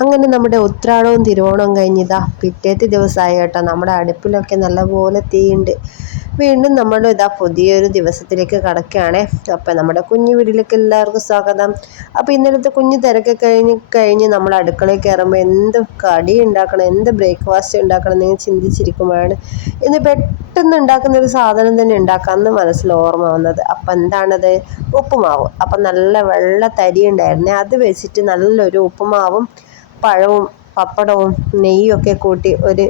അങ്ങനെ നമ്മുടെ ഉത്രാടവും തിരുവോണവും കഴിഞ്ഞിതാ പിറ്റേത്തെ ദിവസമായി കേട്ടോ. നമ്മുടെ അടുപ്പിലൊക്കെ നല്ലപോലെ തീയുണ്ട്. വീണ്ടും നമ്മൾ ഇതാ പുതിയൊരു ദിവസത്തിലേക്ക് കടക്കുകയാണേ. അപ്പം നമ്മുടെ കുഞ്ഞു വീട്ടിലേക്ക് എല്ലാവർക്കും സ്വാഗതം. അപ്പോൾ ഇന്നലത്തെ കുഞ്ഞു തിരക്ക് കഴിഞ്ഞ് കഴിഞ്ഞ് നമ്മൾ അടുക്കളയിൽ കയറുമ്പോൾ എന്ത് കടി ഉണ്ടാക്കണം എന്ത് ബ്രേക്ക്ഫാസ്റ്റ് ഉണ്ടാക്കണം എന്ന് ചിന്തിച്ചിരിക്കുമ്പോഴാണ് ഇന്ന് പെട്ടെന്ന് ഉണ്ടാക്കുന്ന ഒരു സാധനം തന്നെ ഉണ്ടാക്കാമെന്ന് മനസ്സിൽ ഓർമ്മ വന്നത്. അപ്പം എന്താണത്? ഉപ്പുമാവ്. അപ്പം നല്ല വെള്ള തരി ഉണ്ടായിരുന്നേ അത് വെച്ചിട്ട് നല്ലൊരു ഉപ്പുമാവും പഴവും പപ്പടവും നെയ്യും ഒക്കെ കൂട്ടി ഒരു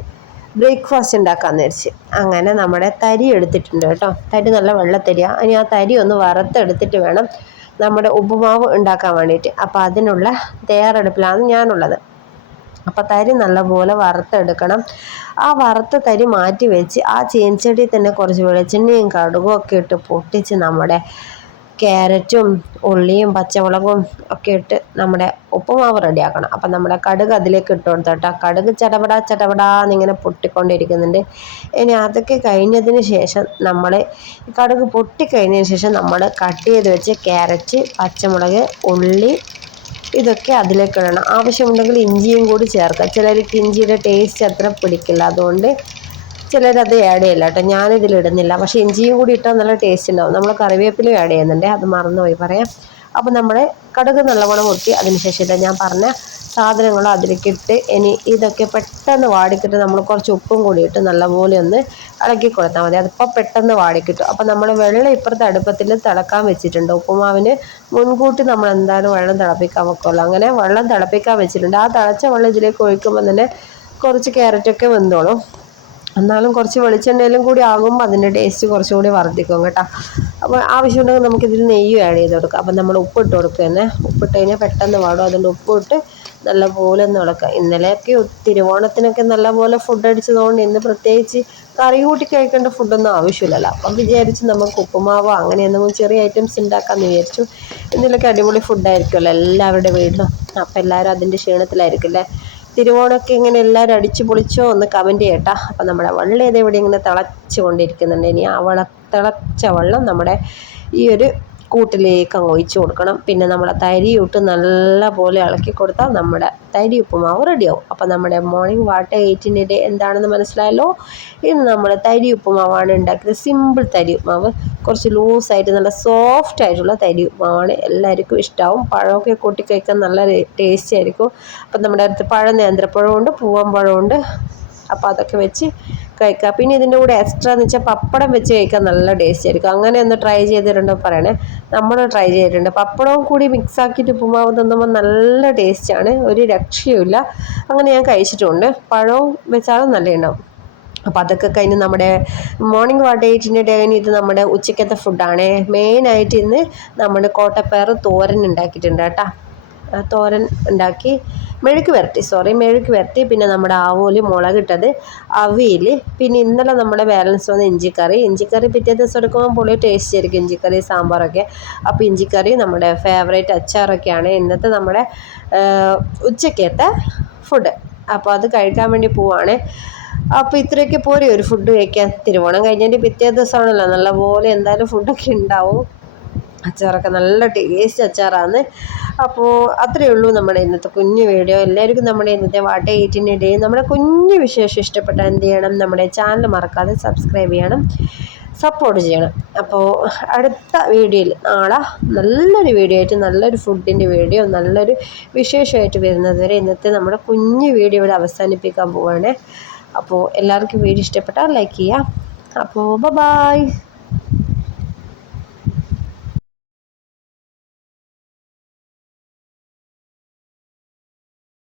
ബ്രേക്ക്ഫാസ്റ്റ് ഉണ്ടാക്കാമെന്ന് വെച്ച് അങ്ങനെ നമ്മുടെ തരി എടുത്തിട്ടുണ്ട് കേട്ടോ. തരി നല്ല വെള്ളത്തരിയാണ് ഇനി ആ തരി ഒന്ന് വറുത്തെടുത്തിട്ട് വേണം നമ്മുടെ ഉപ്പുമാവ് ഉണ്ടാക്കാൻ വേണ്ടിയിട്ട്. അപ്പോൾ അതിനുള്ള തയ്യാറെടുപ്പിലാണ് ഞാനുള്ളത്. അപ്പോൾ തരി നല്ലപോലെ വറുത്തെടുക്കണം. ആ വറുത്ത തരി മാറ്റി വെച്ച് ആ ചീനച്ചട്ടി തന്നെ കുറച്ച് വെളിച്ചെണ്ണയും കടുകും ഒക്കെ ഇട്ട് പൊട്ടിച്ച് നമ്മുടെ ക്യാരറ്റും ഉള്ളിയും പച്ചമുളകും ഒക്കെ ഇട്ട് നമ്മുടെ ഉപ്പുമാവ് റെഡിയാക്കണം. അപ്പം നമ്മുടെ കടുക് അതിലേക്ക് ഇട്ട് കൊടുത്തോട്ടോ കടുക് ചടപട ചടപടാന്നിങ്ങനെ പൊട്ടിക്കൊണ്ടിരിക്കുന്നുണ്ട്. ഇനി അതൊക്കെ കഴിഞ്ഞതിന് ശേഷം നമ്മൾ കടുക് പൊട്ടിക്കഴിഞ്ഞതിന് ശേഷം നമ്മൾ കട്ട് ചെയ്ത് വെച്ച് ക്യാരറ്റ് പച്ചമുളക് ഉള്ളി ഇതൊക്കെ അതിലേക്ക് ഇടണം. ആവശ്യമുണ്ടെങ്കിൽ ഇഞ്ചിയും കൂടി ചേർക്കാം. ചിലർക്ക് ഇഞ്ചിയുടെ ടേസ്റ്റ് അത്ര പിടിക്കില്ല. അതുകൊണ്ട് ചിലരത് ആഡ് ചെയ്യില്ല കേട്ടോ. ഞാനിതിൽ ഇടുന്നില്ല. പക്ഷേ ഇഞ്ചിയും കൂടി ഇട്ടാൽ നല്ല ടേസ്റ്റ് ഉണ്ടാവും. നമ്മൾ കറിവേപ്പിലും ആഡ് ചെയ്യുന്നുണ്ട്. അത് മറന്നുപോയി പറയാം. അപ്പോൾ നമ്മൾ കടുക് നല്ലവണ്ണം പൊട്ടി അതിനുശേഷം ഇതാ ഞാൻ പറഞ്ഞ സാധനങ്ങൾ അതിലേക്കിട്ട് ഇനി ഇതൊക്കെ പെട്ടെന്ന് വാടിക്കിട്ട് നമ്മൾ കുറച്ച് ഉപ്പും കൂടി ഇട്ട് നല്ലപോലെ ഒന്ന് ഇളക്കി കൊടുത്താൽ മതി. അതിപ്പോൾ പെട്ടെന്ന് വാടിക്കിട്ടും. അപ്പോൾ നമ്മൾ വെള്ളം ഇപ്പുറത്തെ അടുപ്പത്തിൽ തിളക്കാൻ വെച്ചിട്ടുണ്ട്. ഉപ്പുമാവിന് മുൻകൂട്ടി നമ്മൾ എന്തായാലും വെള്ളം തിളപ്പിക്കാൻ വെക്കുള്ളൂ. അങ്ങനെ വെള്ളം തിളപ്പിക്കാൻ വെച്ചിട്ടുണ്ട്. ആ തിളച്ച വെള്ളം ഇതിലേക്ക് ഒഴിക്കുമ്പോൾ തന്നെ കുറച്ച് ക്യാരറ്റൊക്കെ വെന്തോളും. എന്നാലും കുറച്ച് വെളിച്ചെണ്ണയിലും കൂടി ആകുമ്പോൾ അതിന്റെ ടേസ്റ്റ് കുറച്ചും കൂടി വർദ്ധിക്കും കേട്ടോ. അപ്പോൾ ആവശ്യമുണ്ടെങ്കിൽ നമുക്കിതിൽ നെയ്യ് ആഡ് ചെയ്ത് കൊടുക്കാം. അപ്പം നമ്മൾ ഉപ്പിട്ട് കൊടുക്കുക തന്നെ ഉപ്പിട്ട് കഴിഞ്ഞാൽ പെട്ടെന്ന് പാടും. അതുകൊണ്ട് ഉപ്പിട്ട് നല്ലപോലെ ഒന്ന് ഇളക്കുക. ഇന്നലെയൊക്കെ തിരുവോണത്തിനൊക്കെ നല്ലപോലെ ഫുഡ് അടിച്ചതുകൊണ്ട് ഇന്ന് പ്രത്യേകിച്ച് കറി കൂട്ടി കഴിക്കേണ്ട ഫുഡൊന്നും ആവശ്യമില്ലല്ലോ. അപ്പം വിചാരിച്ച് നമുക്ക് ഉപ്പുമാവോ അങ്ങനെ എന്തെങ്കിലും ചെറിയ ഐറ്റംസ് ഉണ്ടാക്കാമെന്ന് വിചാരിച്ചു. ഇന്നലൊക്കെ അടിപൊളി ഫുഡായിരിക്കുമല്ലോ എല്ലാവരുടെ വീട്ടിലും. അപ്പം എല്ലാവരും അതിന്റെ ക്ഷീണത്തിലായിരിക്കും അല്ലേ? തിരുവോണമൊക്കെ ഇങ്ങനെ എല്ലാവരും അടിച്ചു പൊളിച്ചോ ഒന്ന് കമന്റ് ചെയ്യട്ടാ. അപ്പം നമ്മുടെ വെള്ളം ഇതെവിടെ ഇങ്ങനെ തിളച്ചു കൊണ്ടിരിക്കുന്നുണ്ട് ഇനി ആ വള തിളച്ച വെള്ളം നമ്മുടെ ഈ ഒരു കൂട്ടിലേക്ക് അങ്ങ് ഒഴിച്ചു കൊടുക്കണം. പിന്നെ നമ്മുടെ തരി ഇട്ട് നല്ല പോലെ ഇളക്കി കൊടുത്താൽ നമ്മുടെ തരി ഉപ്പുമാവ് റെഡിയാവും. അപ്പം നമ്മുടെ മോർണിംഗ് വാട്ടർ എയ്റ്റിന്റെ ഡേ എന്താണെന്ന് മനസ്സിലായല്ലോ? ഇന്ന് നമ്മൾ തരി ഉപ്പുമാവാണ് ഉണ്ടാക്കിയത്. സിമ്പിൾ തരി ഉപ്പുമാവ് കുറച്ച് ലൂസായിട്ട് നല്ല സോഫ്റ്റ് ആയിട്ടുള്ള തരി ഉപ്പുമാവാണ് എല്ലാവർക്കും ഇഷ്ടമാവും പഴമൊക്കെ കൂട്ടി കഴിക്കാൻ നല്ല ടേസ്റ്റി ആയിരിക്കും. അപ്പം നമ്മുടെ അടുത്ത് പഴം നേന്ത്രപ്പഴമുണ്ട് പൂവൻ പഴമുണ്ട് അപ്പോൾ അതൊക്കെ വെച്ച് കഴിക്കുക. പിന്നെ ഇതിന്റെ കൂടെ എക്സ്ട്രാ എന്ന് വെച്ചാൽ പപ്പടം വെച്ച് കഴിക്കാൻ നല്ല ടേസ്റ്റ് ആയിരിക്കും. അങ്ങനെ ഒന്ന് ട്രൈ ചെയ്തിട്ടുണ്ടോ പറയണേ. നമ്മൾ ട്രൈ ചെയ്തിട്ടുണ്ട്. പപ്പടവും കൂടി മിക്സ് ആക്കിയിട്ട് ഉപ്പുമാവ് തന്നുമ്പോൾ നല്ല ടേസ്റ്റാണ് ഒരു രക്ഷയുമില്ല അങ്ങനെ ഞാൻ കഴിച്ചിട്ടുണ്ട്. പഴവും വെച്ചാലും നല്ല ഉണ്ടാവും അപ്പോൾ അതൊക്കെ കഴിഞ്ഞ് നമ്മുടെ മോർണിംഗ് വാട്ട് എയ്റ്റിന്റെ ഡേ ഇത് നമ്മുടെ ഉച്ചക്കത്തെ ഫുഡാണ് മെയിനായിട്ട് ഇന്ന് നമ്മൾ കോട്ടപ്പയർ തോരൻ ഉണ്ടാക്കിയിട്ടുണ്ട് കേട്ടോ. തോരൻ ഉണ്ടാക്കി മെഴുക്ക് വരട്ടി സോറി മെഴുക്ക് വരട്ടി പിന്നെ നമ്മുടെ ആവോലി മുളകിട്ടത് അവിയൽ പിന്നെ ഇന്നലെ നമ്മുടെ ബാലൻസ് വന്ന ഇഞ്ചിക്കറി ഇഞ്ചിക്കറി പിറ്റേ ദിവസം എടുക്കുമ്പോൾ പൊളി ടേസ്റ്റ് ആയിരിക്കും ഇഞ്ചിക്കറി സാമ്പാറൊക്കെ. അപ്പോൾ ഇഞ്ചിക്കറി നമ്മുടെ ഫേവറേറ്റ് അച്ചാറൊക്കെയാണ് ഇന്നത്തെ നമ്മുടെ ഉച്ചക്കത്തെ ഫുഡ് അപ്പോൾ അത് കഴിക്കാൻ വേണ്ടി പോവാണ്. അപ്പോൾ ഇത്രയൊക്കെ പോരെ ഒരു ഫുഡ് കഴിക്കാൻ തിരുവോണം കഴിഞ്ഞതിന്റെ പിറ്റേ ദിവസമാണല്ലോ നല്ലപോലെ എന്തായാലും ഫുഡൊക്കെ ഉണ്ടാവും. അച്ചാറൊക്കെ നല്ല ടേസ്റ്റ് അച്ചാറാണ് അപ്പോൾ അത്രയേ ഉള്ളൂ നമ്മുടെ ഇന്നത്തെ കുഞ്ഞു വീഡിയോ. എല്ലാവർക്കും നമ്മുടെ ഇന്നത്തെ വാട്ട എയ്റ്റിന്റെ ഡേ നമ്മുടെ കുഞ്ഞു വിശേഷം ഇഷ്ടപ്പെട്ടാൽ എന്ത് ചെയ്യണം? നമ്മുടെ ചാനൽ മറക്കാതെ സബ്സ്ക്രൈബ് ചെയ്യണം സപ്പോർട്ട് ചെയ്യണം. അപ്പോൾ അടുത്ത വീഡിയോയിൽ നാളെ നല്ലൊരു വീഡിയോ ആയിട്ട് നല്ലൊരു ഫുഡിന്റെ വീഡിയോ നല്ലൊരു വിശേഷമായിട്ട് വരുന്നത് വരെ ഇന്നത്തെ നമ്മുടെ കുഞ്ഞു വീഡിയോ ഇവിടെ അവസാനിപ്പിക്കാൻ പോവുകയാണ് അപ്പോൾ എല്ലാവർക്കും വീഡിയോ ഇഷ്ടപ്പെട്ടാൽ ലൈക്ക് ചെയ്യാം അപ്പോൾ ബ ബായ്